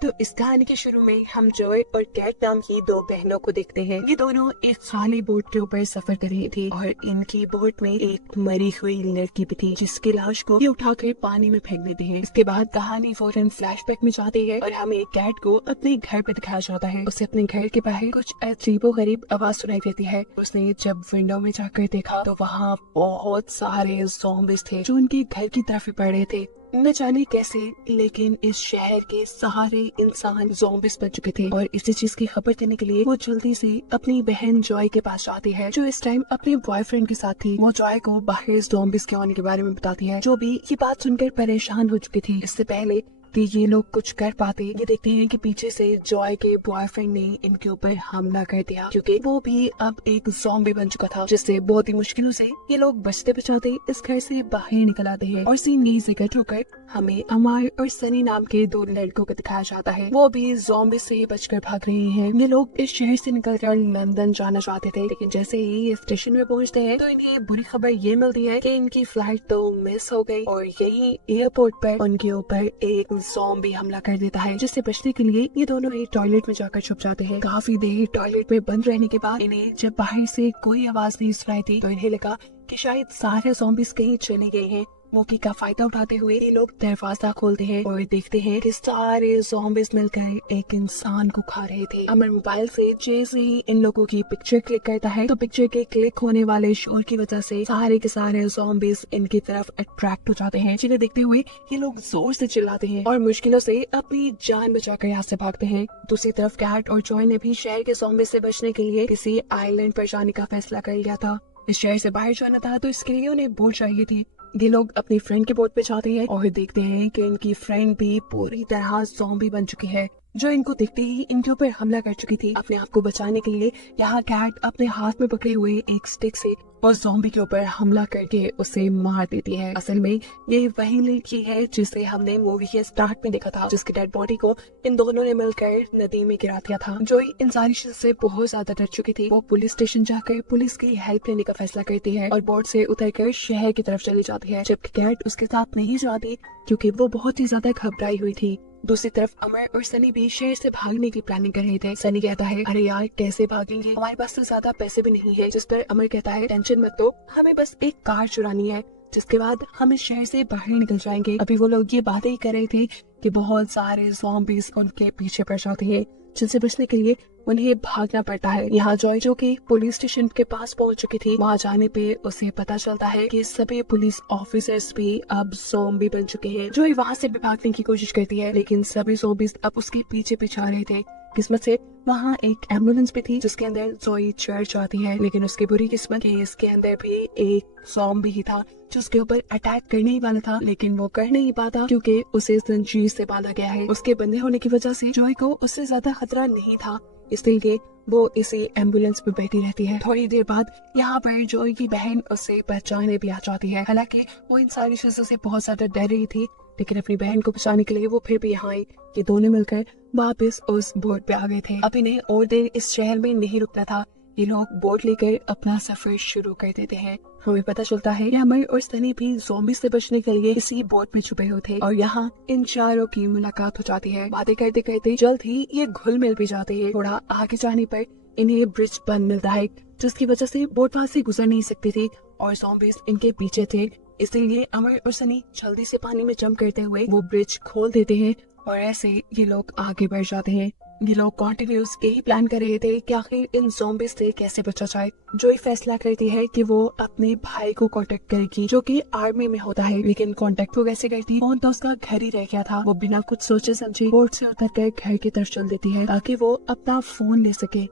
तो इस कहानी के शुरू में हम जॉय और कैट नाम की दो बहनों को देखते हैं। ये दोनों एक खाली बोट के ऊपर सफर कर रही थी और इनकी बोट में एक मरी हुई लड़की भी थी जिसकी लाश को ये उठाकर पानी में फेंक देते हैं। इसके बाद कहानी फौरन फ्लैशबैक में जाती है और हमें कैट को अपने घर पे दिखाया जाता है। उसे अपने घर के बाहर कुछ अजीबोगरीब आवाज सुनाई देती है। उसने जब विंडो में जाकर देखा तो वहाँ बहुत सारे ज़ॉम्बीज़ थे जो उनके घर की तरफ ही बढ़ रहे थे। न जाने कैसे, लेकिन इस शहर के सारे इंसान ज़ॉम्बीज़ बन चुके थे और इसी चीज की खबर देने के लिए वो जल्दी से अपनी बहन जॉय के पास जाती है जो इस टाइम अपने बॉयफ्रेंड के साथ थी। वो जॉय को बाहर ज़ॉम्बीज़ के आने के बारे में बताती है, जो भी ये बात सुनकर परेशान हो चुकी थी। इससे पहले कि ये लोग कुछ कर पाते, ये देखते हैं कि पीछे से जॉय के बॉयफ्रेंड ने इनके ऊपर हमला कर दिया क्योंकि वो भी अब एक ज़ॉम्बी बन चुका था, जिससे बहुत ही मुश्किलों से ये लोग बचते बचाते इस घर से बाहर निकल आते हैं। और सीन यही से कट होकर हमें अमर और सनी नाम के दो लड़कों को दिखाया जाता है। वो भी ज़ॉम्बी से बचकर भाग रहे हैं। ये लोग इस शहर से निकलकर लंदन जाना चाहते थे, लेकिन जैसे ही ये स्टेशन में पहुंचते हैं तो इन्हें बुरी खबर ये मिलती है कि इनकी फ्लाइट तो मिस हो गई और यही एयरपोर्ट पर उनके ऊपर एक ज़ॉम्बी हमला कर देता है। जिससे बचने के लिए ये दोनों ही टॉयलेट में जाकर छुप जाते हैं। काफी देर टॉयलेट में बंद रहने के बाद इन्हें जब बाहर से कोई आवाज नहीं सुनाई थी तो इन्हें लगा कि शायद सारे ज़ॉम्बीज़ कहीं चले गए हैं। मौके का फायदा उठाते हुए ये लोग दरवाजा खोलते हैं और देखते हैं कि सारे ज़ॉम्बीज़ मिलकर एक इंसान को खा रहे थे। अमर मोबाइल से जैसे ही इन लोगों की पिक्चर क्लिक करता है तो पिक्चर के क्लिक होने वाले शोर की वजह से सारे के सारे ज़ॉम्बीज़ इनकी तरफ अट्रैक्ट हो जाते हैं, जिन्हें देखते हुए ये लोग जोर से चिल्लाते हैं और मुश्किलों से अपनी जान बचाकर यहाँ से भागते हैं। दूसरी तरफ कैट और जॉय ने भी शहर के ज़ॉम्बीज़ से बचने के लिए किसी आइलैंड पर जाने का फैसला कर लिया था। इस शहर से बाहर जाना था तो इसके लिए उन्हें बोट चाहिए थी। ये लोग अपनी फ्रेंड के बोट पे जाते हैं और देखते हैं कि इनकी फ्रेंड भी पूरी तरह ज़ॉम्बी बन चुकी है, जो इनको देखते ही इनके ऊपर हमला कर चुकी थी। अपने आप को बचाने के लिए यहाँ कैट अपने हाथ में पकड़े हुए एक स्टिक से और ज़ॉम्बी के ऊपर हमला करके उसे मार देती है। असल में ये वही लड़की है जिसे हमने मूवी के स्टार्ट में देखा था, जिसकी डेड बॉडी को इन दोनों ने मिलकर नदी में गिरा दिया था। जो इन सारी चीजों से बहुत ज्यादा डर चुकी थी, वो पुलिस स्टेशन जाकर पुलिस की हेल्प लेने का फैसला करती है और बोट से उतरकर शहर की तरफ चली जाती है, जबकि कैट उसके साथ नहीं जाती क्योंकि वो बहुत ही ज्यादा घबराई हुई थी। दूसरी तरफ अमर और सनी भी शहर से भागने की प्लानिंग कर रहे थे। सनी कहता है, अरे यार कैसे भागेंगे, हमारे पास तो ज्यादा पैसे भी नहीं है। जिस पर अमर कहता है, टेंशन मत लो, हमें बस एक कार चुरानी है, जिसके बाद हम इस शहर से बाहर निकल जाएंगे। अभी वो लोग ये बातें ही कर रहे थे कि बहुत सारे ज़ॉम्बीज़ उनके पीछे पड़ जाते हैं, जिनसे बचने के लिए उन्हें भागना पड़ता है। यहाँ जॉय जो कि पुलिस स्टेशन के पास पहुंच चुकी थी, वहाँ जाने पे उसे पता चलता है कि सभी पुलिस ऑफिसर्स भी अब ज़ॉम्बी बन चुके हैं। जॉय वहाँ से भी भागने की कोशिश करती है, लेकिन सभी ज़ॉम्बीज़ अब उसके पीछे पीछे आ रहे थे। किस्मत से वहाँ एक एम्बुलेंस भी थी जिसके अंदर जॉय चढ़ जाती है, लेकिन उसकी बुरी किस्मत कि इसके अंदर भी एक ज़ॉम्बी ही था जो उसके ऊपर अटैक करने ही वाला था, लेकिन वो कर नहीं पाता क्योंकि उसे जंजीर से बांधा गया है। उसके बंधे होने की वजह से जॉय को उससे ज्यादा खतरा नहीं था, इसलिए वो इसी एम्बुलेंस में बैठी रहती है। थोड़ी देर बाद यहाँ पर जॉय की बहन उसे बचाने भी आ जाती है। हालांकि वो इन सारी चीजों से बहुत ज्यादा डर रही थी, लेकिन अपनी बहन को बचाने के लिए वो फिर भी यहाँ आई। ये दोनों मिलकर वापस उस बोट पे आ गए थे। अब इन्हें और देर इस शहर में नहीं रुकना था। ये लोग बोट लेकर अपना सफर शुरू कर देते हैं। हमें पता चलता है कि अमर और सनी भी ज़ॉम्बी से बचने के लिए इसी बोट में छुपे हुए थे और यहाँ इन चारों की मुलाकात हो जाती है। बातें करते करते जल्द ही ये घुल मिल भी जाते हैं। थोड़ा आगे जाने पर इन्हें ब्रिज बंद मिलता है, जिसकी वजह से बोट वहाँ से गुजर नहीं सकती थी और ज़ॉम्बीज़ इनके पीछे थे। इसलिए अमर और सनी जल्दी से पानी में जंप करते हुए वो ब्रिज खोल देते हैं और ऐसे ये लोग आगे बढ़ जाते हैं। ये लोग कॉन्टिन्यूस यही प्लान कर रहे थे कि आखिर इन ज़ॉम्बीज़ से कैसे बचा जाए। जो फैसला करती है कि वो अपने भाई को कांटेक्ट करेगी जो कि आर्मी में होता है, लेकिन कांटेक्ट वो कैसे करती, फोन तो उसका घर ही रह गया था। वो बिना कुछ सोचे समझे बोट से उतर कर घर की तरफ चल देती है ताकि वो अपना फोन ले सके।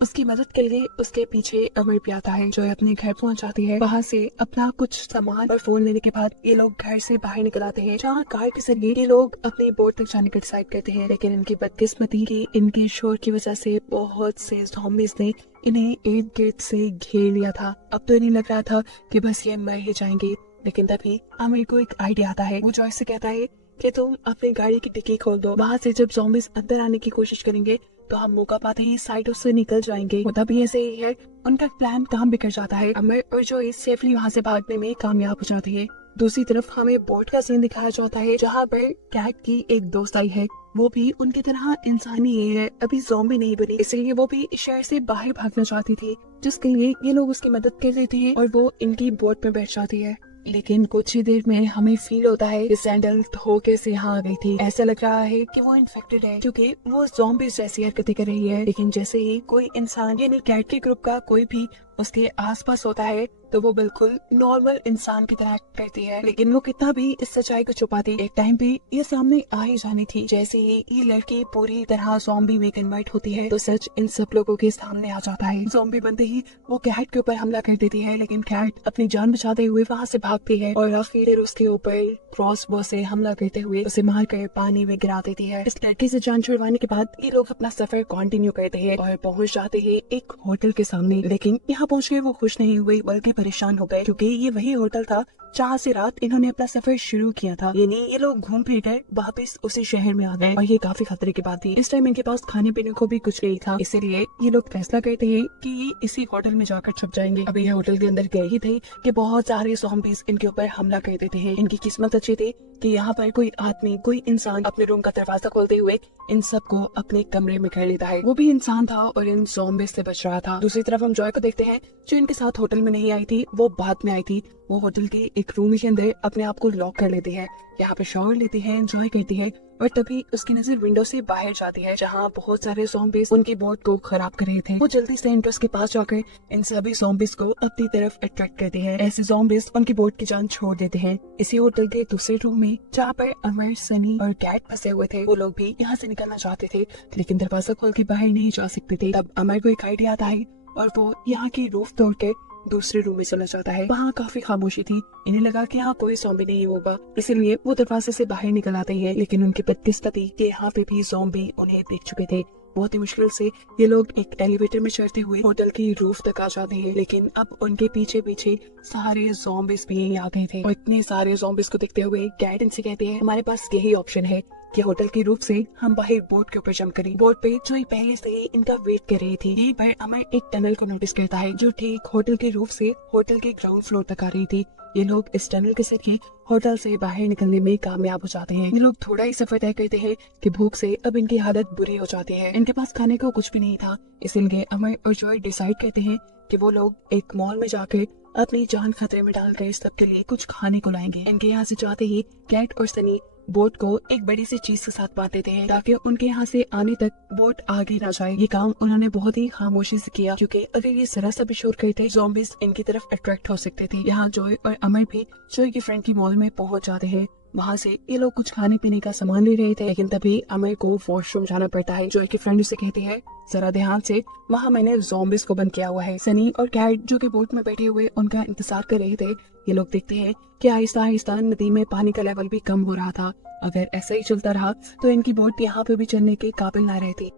उसकी मदद के लिए उसके पीछे अमर भी आता है। जो अपने घर पहुंच जाती है, वहाँ से अपना कुछ सामान और फोन लेने के बाद ये लोग घर से बाहर निकल आते हैं, जहाँ कार के जरिए ये लोग अपनी बोट तक जाने का डिसाइड करते हैं। लेकिन इनकी बदकिस्मती की इनके शोर की वजह से बहुत से ज़ॉम्बीज़ ने इन्हें इर्द गिर्द से घेर लिया था। अब तो इन्हें लग रहा था कि बस ये मर ही जाएंगे, लेकिन तभी अमर को एक आइडिया आता है। वो जॉय से कहता है कि तुम अपनी गाड़ी की डिक्की खोल दो, वहाँ से जब ज़ॉम्बीज़ अंदर आने की कोशिश करेंगे तो हम मौका पाते ही साइडों से निकल जाएंगे। होता भी ऐसे ही है, उनका प्लान काम बिगड़ जाता है। अमर और जॉय सेफली वहाँ से भागने में कामयाब हो जाती है। दूसरी तरफ हमें बोट का सीन दिखाया जाता है जहाँ पर कैट की एक दोस्त आई है। वो भी उनकी तरह इंसानी ही है, अभी ज़ॉम्बी नहीं बनी, इसलिए वो भी इस शहर से बाहर भागना चाहती थी, जिसके लिए ये लोग उसकी मदद कर देते हैं और वो इनकी बोट में बैठ जाती है। लेकिन कुछ ही देर में हमें फील होता है कि सैंडल धोखे से यहाँ आ गई थी। ऐसा लग रहा है कि वो इन्फेक्टेड है क्योंकि वो ज़ॉम्बीज़ जैसी हरकतें कर रही है। लेकिन जैसे ही कोई इंसान यानी कैट के ग्रुप का कोई भी उसके आसपास होता है तो वो बिल्कुल नॉर्मल इंसान की तरह एक्ट करती है। लेकिन वो कितना भी इस सच्चाई को छुपाती, एक टाइम पे ये सामने आ ही जानी थी। जैसे ही ये लड़की पूरी तरह ज़ॉम्बी में कन्वर्ट होती है तो सच इन सब लोगों के सामने आ जाता है। ज़ॉम्बी बनते ही वो कैट के ऊपर हमला कर देती है, लेकिन कैट अपनी जान बचाते हुए वहाँ से भागती है और आखिर उसके ऊपर क्रॉसबो से हमला करते हुए उसे मार कर पानी में गिरा देती है। इस लड़की से जान छुड़वाने के बाद ये लोग अपना सफर कंटिन्यू करते हैं और पहुँच जाते हैं एक होटल के सामने। लेकिन यहाँ पहुँच के वो खुश नहीं हुए बल्कि परेशान हो गए क्योंकि ये वही होटल था जहाँ से रात इन्होंने अपना सफर शुरू किया था। यानी ये लोग घूम फिर कर वापस उसी शहर में आ गए और ये काफी खतरे की बात थी। इस टाइम इनके पास खाने पीने को भी कुछ नहीं था, इसीलिए ये लोग फैसला करते हैं कि ये इसी होटल में जाकर छुप जाएंगे। अभी ये होटल के अंदर गए ही थे कि बहुत सारे ज़ॉम्बीज़ इनके ऊपर हमला कर देते हैं। इनकी किस्मत अच्छी थी कि यहाँ पर कोई आदमी, कोई इंसान अपने रूम का दरवाजा खोलते हुए इन सबको अपने कमरे में कर लेता है। वो भी इंसान था और इन ज़ॉम्बीज़ से बच रहा था। दूसरी तरफ हम जॉय को देखते हैं जो इनके साथ होटल में नहीं आई थी, वो बाद में आई थी। वो होटल के एक रूम के अंदर अपने आप को लॉक कर लेती है, यहाँ पे शॉवर लेती है, एंजॉय करती है और तभी उसकी नजर विंडो से बाहर जाती है जहाँ बहुत सारे ज़ॉम्बीज़ उनकी बोट को खराब कर रहे थे। वो जल्दी से एंट्रेंस के पास जाकर इन सभी ज़ॉम्बीज़ को अपनी तरफ अट्रैक्ट करते हैं। ऐसे ज़ॉम्बीज़ उनकी बोट की जान छोड़ देते हैं। इसी होटल के दूसरे रूम में जहाँ पर अमर, सनी और कैट फंसे हुए थे, वो लोग भी यहाँ से निकलना चाहते थे लेकिन दरवाजा खोल के बाहर नहीं जा सकते थे। तब अमर को एक आइडिया आता है और वो यहाँ की रूफ तोड़ के दूसरे रूम में चला जाता है। वहाँ काफी खामोशी थी, इन्हें लगा कि यहाँ कोई ज़ॉम्बी नहीं होगा, इसीलिए वो दरवाजे से बाहर निकल आते हैं। लेकिन उनकी बदकिस्मती कि यहाँ पे भी ज़ॉम्बी उन्हें देख चुके थे। बहुत ही मुश्किल से ये लोग एक एलिवेटर में चढ़ते हुए होटल की रूफ तक आ जाते हैं, लेकिन अब उनके पीछे पीछे सारे ज़ॉम्बीज़ भी आ गए थे और इतने सारे ज़ॉम्बीज़ को देखते हुए कैट इनसे कहते हैं हमारे पास यही ऑप्शन है कि होटल की रूफ से हम बाहर बोट के ऊपर जंप करें। बोट पे जो पहले से ही इनका वेट कर रही थी। यहीं पर अमर एक टनल को नोटिस करता है जो ठीक होटल की रूफ से होटल के ग्राउंड फ्लोर तक आ रही थी। ये लोग इस टनल के जरिए होटल से बाहर निकलने में कामयाब हो जाते हैं। ये लोग थोड़ा ही सफर तय करते हैं कि भूख से अब इनकी हालत बुरी हो जाती है। इनके पास खाने को कुछ भी नहीं था, इसलिए अमर और जॉय डिसाइड करते हैं कि वो लोग एक मॉल में जाकर अपनी जान खतरे में डालकर सबके लिए कुछ खाने को लाएंगे। इनके यहाँ से जाते ही कैट और सनी बोट को एक बड़ी सी चीज के साथ बांध देते हैं ताकि उनके यहाँ से आने तक बोट आगे ना जाए। ये काम उन्होंने बहुत ही खामोशी से किया क्योंकि अगर ये जरा सा भी शोर करते ज़ॉम्बीज़ इनकी तरफ अट्रैक्ट हो सकते थे। यहाँ जॉय और अमर भी जॉय की फ्रेंड की मॉल में पहुंच जाते हैं। वहाँ से ये लोग कुछ खाने पीने का सामान ले रहे थे, लेकिन तभी अमर को वॉशरूम जाना पड़ता है। जॉय की फ्रेंड उसे कहती है जरा ध्यान से, वहाँ मैंने ज़ॉम्बीज़ को बंद किया हुआ है। सनी और कैट जो कि बोट में बैठे हुए उनका इंतजार कर रहे थे, ये लोग देखते हैं कि आहिस्ता आहिस्ता नदी में पानी का लेवल भी कम हो रहा था। अगर ऐसा ही चलता रहा तो इनकी बोट यहाँ पे भी चलने के काबिल न रहती।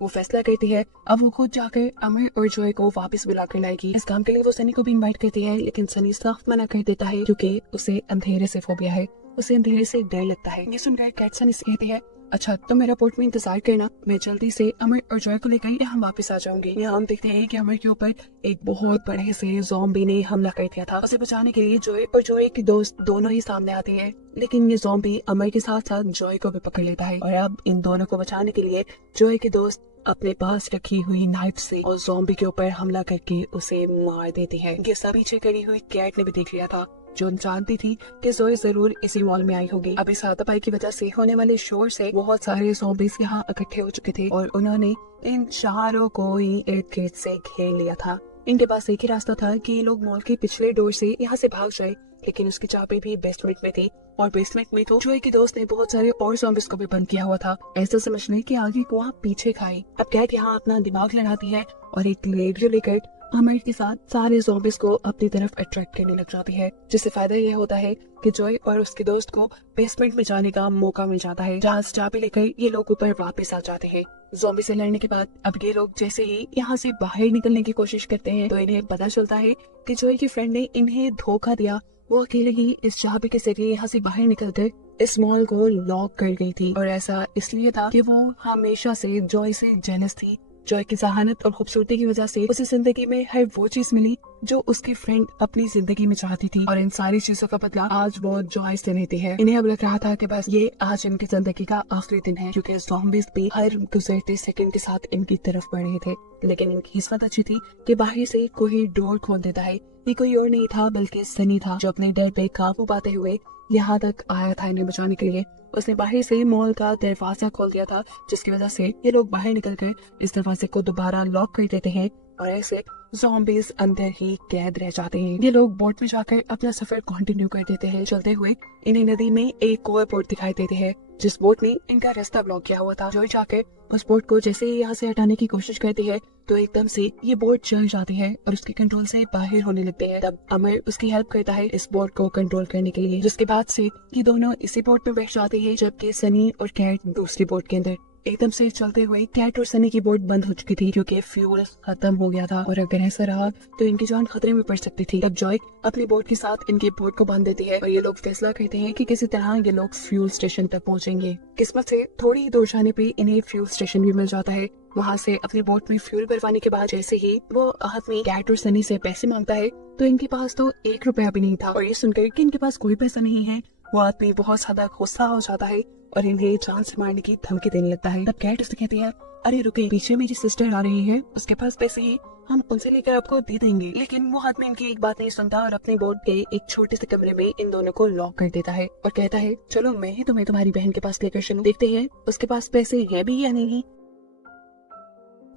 वो फैसला करती है अब वो खुद जाकर अमर और जॉय को वापस बुला कर लाएगी। इस काम के लिए वो सनी को भी इनवाइट करती है, लेकिन सनी साफ मना कर देता है क्योंकि उसे अंधेरे से फोबिया है, उसे अंधेरे से डर लगता है। ये सुनकर कैट सनी से कहती है अच्छा तो मेरा बोट में इंतजार करना, मैं जल्दी से अमर और जॉय को लेकर यहाँ वापस आ जाऊंगी। यहाँ हम देखते हैं कि अमर के ऊपर एक बहुत बड़े से ज़ॉम्बी ने हमला कर दिया था। उसे बचाने के लिए जॉय और जॉय की दोस्त दोनों ही सामने आती है, लेकिन ये ज़ॉम्बी अमर के साथ साथ जॉय को भी पकड़ लेता है और अब इन दोनों को बचाने के लिए जॉय के दोस्त अपने पास रखी हुई नाइफ से और ज़ॉम्बी के ऊपर हमला करके उसे मार देती है। ये सब पीछे खड़ी हुई कैट ने भी देख लिया था जो जानती थी कि जोए जरूर इसी मॉल में आई होगी। अब इस हाथापाई की वजह से होने वाले शोर से बहुत सारे ज़ॉम्बीज़ यहाँ इकट्ठे हो चुके थे और उन्होंने इन चारों को ही इर्द गिर्द से घेर लिया था। इनके पास एक ही रास्ता था कि ये लोग मॉल के पिछले डोर से यहाँ से भाग जाए, लेकिन उसकी चाबी भी बेसमेंट में थी और बेसमेंट में तो जोए की दोस्त ने बहुत सारे और ज़ॉम्बीज़ को भी बंद किया हुआ था। ऐसा समझ लें कि आगे को वहाँ पीछे खाई। अब कैट यहाँ अपना दिमाग लगाती है और एक रेडियो लेकर अमर के साथ सारे ज़ॉम्बीज़ को अपनी तरफ अट्रैक्ट करने लग जाती है, जिससे फायदा यह होता है कि जॉय और उसके दोस्त को बेसमेंट में जाने का मौका मिल जाता है, जहाँ चाबी लेकर ये लोग ऊपर वापस आ जाते हैं। ज़ॉम्बी से लड़ने के बाद अब ये लोग जैसे ही यहाँ से बाहर निकलने की कोशिश करते हैं तो इन्हें पता चलता है कि जॉय की फ्रेंड ने इन्हें धोखा दिया। वो अकेले ही इस चाबी के जरिए यहाँ से बाहर निकलकर इस मॉल को लॉक कर गई थी और ऐसा इसलिए था कि वो हमेशा से जॉय से जेलस थी। जॉय की जहानत और खूबसूरती की वजह से उसे जिंदगी में हर वो चीज मिली जो उसकी फ्रेंड अपनी जिंदगी में चाहती थी, और इन सारी चीजों का बदला आज वो जॉय से लेती है। इन्हें अब लग रहा था कि बस ये आज इनकी जिंदगी का आखिरी दिन है, क्योंकि ज़ॉम्बीज़ भी हर गुजरते सेकंड के साथ इनकी तरफ बढ़ रहे थे। लेकिन इनकी किस्मत अच्छी थी कि बाहर से कोई डोर खोल देता है। ये कोई और नहीं था बल्कि सनी था, जो अपने डर पे काबू पाते हुए यहाँ तक आया था इन्हें बचाने के लिए। उसने बाहर से मॉल का दरवाजा खोल दिया था, जिसकी वजह से ये लोग बाहर निकल कर इस दरवाजे को दोबारा लॉक कर देते हैं और ऐसे ज़ॉम्बीज़ अंदर ही कैद रह जाते हैं। ये लोग बोट में जाकर अपना सफर कंटिन्यू कर देते हैं। चलते हुए इन्हें नदी में एक और बोट दिखाई देती है, जिस बोट ने इनका रास्ता ब्लॉक किया हुआ था। जॉय जाकर उस बोट को जैसे ही यहाँ से हटाने की कोशिश करती है तो एकदम से ये बोट जल जाती है और उसके कंट्रोल से बाहर होने लगते हैं। तब अमर उसकी हेल्प करता है इस बोट को कंट्रोल करने के लिए, जिसके बाद से ये दोनों इसी बोट में बैठ जाते हैं, जबकि सनी और कैट दूसरी बोट के अंदर। एकदम से चलते हुए कैट और सनी की बोट बंद हो चुकी थी, क्योंकि फ्यूल खत्म हो गया था और अगर ऐसा रहा तो इनकी जान खतरे में पड़ सकती थी। तब जॉय अपनी बोट के साथ इनकी बोट को बांध देती है और ये लोग फैसला करते हैं कि किसी तरह ये लोग फ्यूल स्टेशन तक पहुंचेंगे। किस्मत से थोड़ी ही दूर जाने पे इन्हें फ्यूल स्टेशन भी मिल जाता है। वहाँ से अपनी बोट में फ्यूल भरवाने के बाद जैसे ही वो आदमी कैट और सनी से पैसे मांगता है तो इनके पास तो 1 रुपया भी नहीं था, और ये सुनकर कि इनके पास कोई पैसा नहीं है वो आदमी बहुत ज्यादा गुस्सा हो जाता है और इन्हें जान से मारने की धमकी देने लगता है। तब कैट उससे कहती है, अरे रुके, पीछे मेरी सिस्टर आ रही है, उसके पास पैसे हैं, हम उनसे लेकर आपको दे देंगे। लेकिन वो आदमी इनकी एक बात नहीं सुनता और अपनी बोट के एक छोटे से कमरे में इन दोनों को लॉक कर देता है और कहता है, चलो मैं ही तुम्हें तुम्हारी बहन के पास लेकर चलूं, देखते हैं उसके पास पैसे हैं भी या नहीं।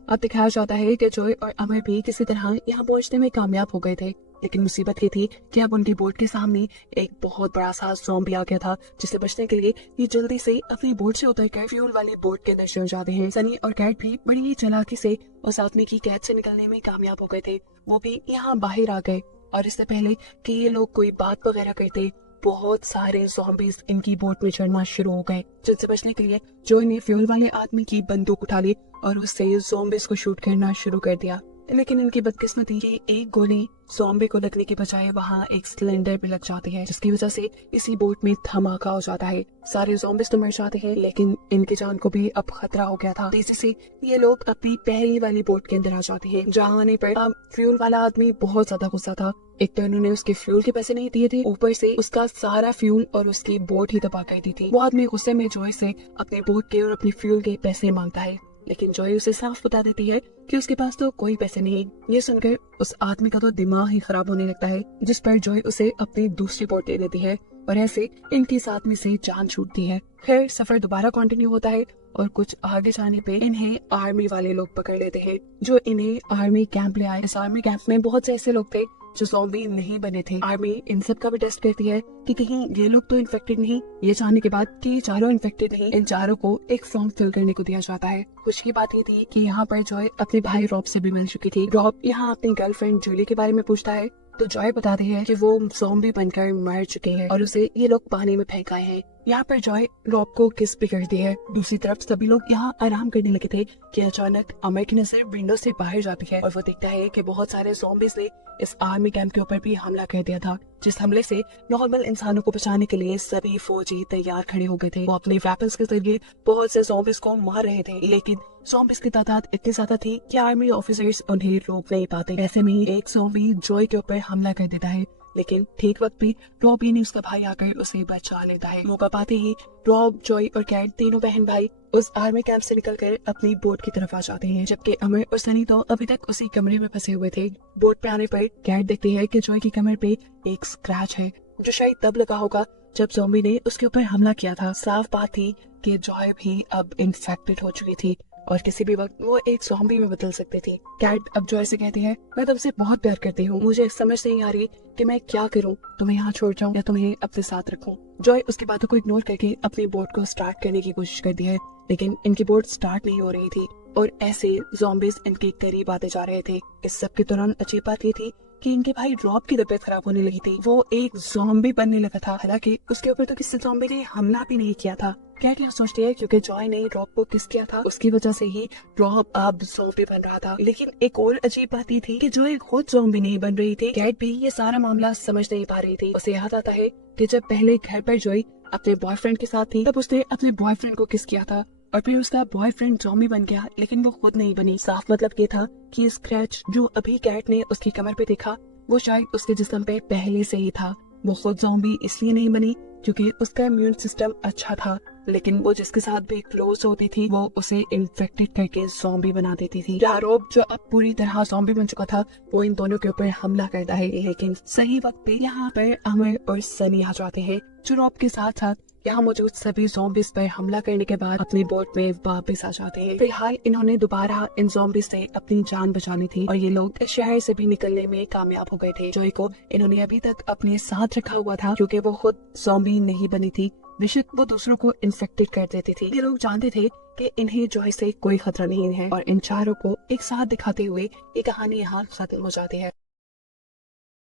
अब दिखाया जाता है कि जॉय और अमर भी किसी तरह यहाँ पहुँचने में कामयाब हो गए थे, लेकिन मुसीबत ये थी कि अब उनकी बोट के सामने एक बहुत बड़ा सा ज़ॉम्बी आ गया था, जिससे बचने के लिए ये जल्दी से अपनी बोट से उतरकर फ्यूल वाली बोट के अंदर चल जाते हैं। सनी और कैट भी बड़ी ही चालाकी से उस आदमी की कैद से निकलने में कामयाब हो गए थे। वो भी यहाँ बाहर आ गए और इससे पहले कि ये लोग कोई बात वगैरह करते, बहुत सारे ज़ॉम्बीज़ इनकी बोट में चढ़ना शुरू हो गए, जिनसे बचने के लिए जॉय ने फ्यूल वाले आदमी की बंदूक उठा ली और उससे ज़ॉम्बीज़ को शूट करना शुरू कर दिया। लेकिन इनकी बदकिस्मती कि एक गोली ज़ॉम्बी को लगने के बजाय वहाँ एक सिलेंडर पे लग जाती है, जिसकी वजह से इसी बोट में धमाका हो जाता है। सारे ज़ॉम्बीज़ तो मर जाते हैं, लेकिन इनकी जान को भी अब खतरा हो गया था। तेजी से ये लोग अपनी पहली वाली बोट के अंदर आ जाते हैं, जहाँ आने पर अब फ्यूल वाला आदमी बहुत ज्यादा गुस्सा था। एक तो इन्होंने उसके फ्यूल के पैसे नहीं दिए थे, ऊपर से उसका सारा फ्यूल और उसकी बोट ही तबाह कर दी थी। वो आदमी गुस्से में जॉय से अपने बोट के और अपने फ्यूल के पैसे मांगता है, लेकिन जॉय उसे साफ बता देती है कि उसके पास तो कोई पैसे नहीं। ये सुनकर उस आदमी का तो दिमाग ही खराब होने लगता है, जिस पर जॉय उसे अपनी दूसरी बोट दे देती है और ऐसे इनकी साथ में से जान छूटती है। खैर सफर दोबारा कंटिन्यू होता है और कुछ आगे जाने पे इन्हें आर्मी वाले लोग पकड़ लेते हैं, जो इन्हें आर्मी कैंप ले आए। इस आर्मी कैंप में बहुत से ऐसे लोग थे जो ज़ॉम्बी नहीं बने थे। आर्मी इन सब का भी टेस्ट करती है कि कहीं ये लोग तो इन्फेक्टेड नहीं। ये जानने के बाद कि ये चारों इन्फेक्टेड नहीं, इन चारों को एक फॉर्म फिल करने को दिया जाता है। खुशी की बात ये थी कि यहाँ पर जॉय अपने भाई रॉब से भी मिल चुकी थी। रॉब यहाँ अपनी गर्लफ्रेंड जूली के बारे में पूछता है तो जॉय बताती है कि वो ज़ॉम्बी बनकर मर चुके हैं और उसे ये लोग पानी में फेंक आए हैं। यहाँ पर जॉय रॉब को किस भी करती है। दूसरी तरफ सभी लोग यहाँ आराम करने लगे थे कि अचानक अमर की नजर विंडो से बाहर जाती है और वो देखता है कि बहुत सारे ज़ॉम्बीज़ ने इस आर्मी कैंप के ऊपर भी हमला कर दिया था, जिस हमले से नॉर्मल इंसानों को बचाने के लिए सभी फौजी तैयार खड़े हो गए थे। वो अपने वेपन्स के जरिए बहुत से ज़ॉम्बीज़ को मार रहे थे, लेकिन ज़ॉम्बीज़ की तादाद इतनी ज्यादा थी कि आर्मी ऑफिसर्स उन्हें रोक नहीं पाते। ऐसे में एक ज़ॉम्बी जॉय के ऊपर हमला कर देता है, लेकिन ठीक वक्त पे रॉब यानी उसका भाई आकर उसे बचा लेता है। मौका पाते ही रॉब, जॉय और कैट तीनों बहन भाई उस आर्मी कैंप से निकलकर अपनी बोट की तरफ आ जाते हैं, जबकि अमर और सनी तो अभी तक उसी कमरे में फंसे हुए थे। बोट पे आने पर कैट देखती है कि जॉय की कमर पे एक स्क्रैच है, जो शायद तब लगा होगा जब ज़ॉम्बी ने उसके ऊपर हमला किया था। साफ बात थी कि जॉय भी अब इन्फेक्टेड हो चुकी थी और किसी भी वक्त वो एक ज़ॉम्बी में बदल सकती थी। कैट अब जॉय से कहती है, मैं तुमसे बहुत प्यार करती हूँ, मुझे समझ नहीं आ रही कि मैं क्या करूँ, तुम्हें यहाँ छोड़ जाऊँ या तुम्हें अपने साथ रखूँ। जॉय उसकी बातों को इग्नोर करके अपनी बोट को स्टार्ट करने की कोशिश करती है, लेकिन इनकी बोट स्टार्ट नहीं हो रही थी और ऐसे ज़ॉम्बीज़ इनके करीब आते जा रहे थे। इस सब के दौरान अजीब बात ये थी कि इनके भाई रॉब की तबीयत खराब होने लगी थी। वो एक ज़ॉम्बी बनने लगा था, हालांकि उसके ऊपर तो किसी ज़ॉम्बी ने हमला भी नहीं किया था। कैट यहाँ सोचती है क्योंकि जॉय ने रॉब को किस किया था, उसकी वजह से ही रॉब अब ज़ॉम्बी बन रहा था। लेकिन एक और अजीब बात ये थी कि जॉय खुद ज़ॉम्बी नहीं बन रही थी। कैट भी ये सारा मामला समझ नहीं पा रही थी। उसे याद आता है कि जब पहले घर पर जॉय अपने बॉयफ्रेंड के साथ थी, तब उसने अपने बॉयफ्रेंड को किस किया था और फिर उसका बॉयफ्रेंड ज़ॉम्बी बन गया, लेकिन वो खुद नहीं बनी। साफ मतलब ये था कि स्क्रैच जो अभी कैट ने उसकी कमर पे देखा, वो शायद उसके जिस्म पे पहले से ही था। वो खुद ज़ॉम्बी इसलिए नहीं बनी क्योंकि उसका इम्यून सिस्टम अच्छा था, लेकिन वो जिसके साथ भी क्लोज होती थी वो उसे इन्फेक्टेड करके ज़ॉम्बी बना देती थी। रॉब जो अब पूरी तरह ज़ॉम्बी बन चुका था, वो इन दोनों के ऊपर हमला करता है, लेकिन सही वक्त पे यहाँ पर अमर और सनी आ जाते हैं, जो रॉब के साथ साथ यहाँ मौजूद सभी ज़ॉम्बीज पर हमला करने के बाद अपनी बोट में वापस आ जाते हैं। फिलहाल इन्होंने दोबारा इन ज़ॉम्बीज से अपनी जान बचानी थी और ये लोग इस शहर से भी निकलने में कामयाब हो गए थे। जॉय को इन्होंने अभी तक अपने साथ रखा हुआ था क्योंकि वो खुद ज़ॉम्बी नहीं बनी थी, बेशक वो दूसरों को इन्फेक्टेड कर देती थी। ये लोग जानते थे कि इन्हें जॉय से कोई खतरा नहीं है और इन चारों को एक साथ दिखाते हुए ये कहानी यहाँ खत्म हो जाती है।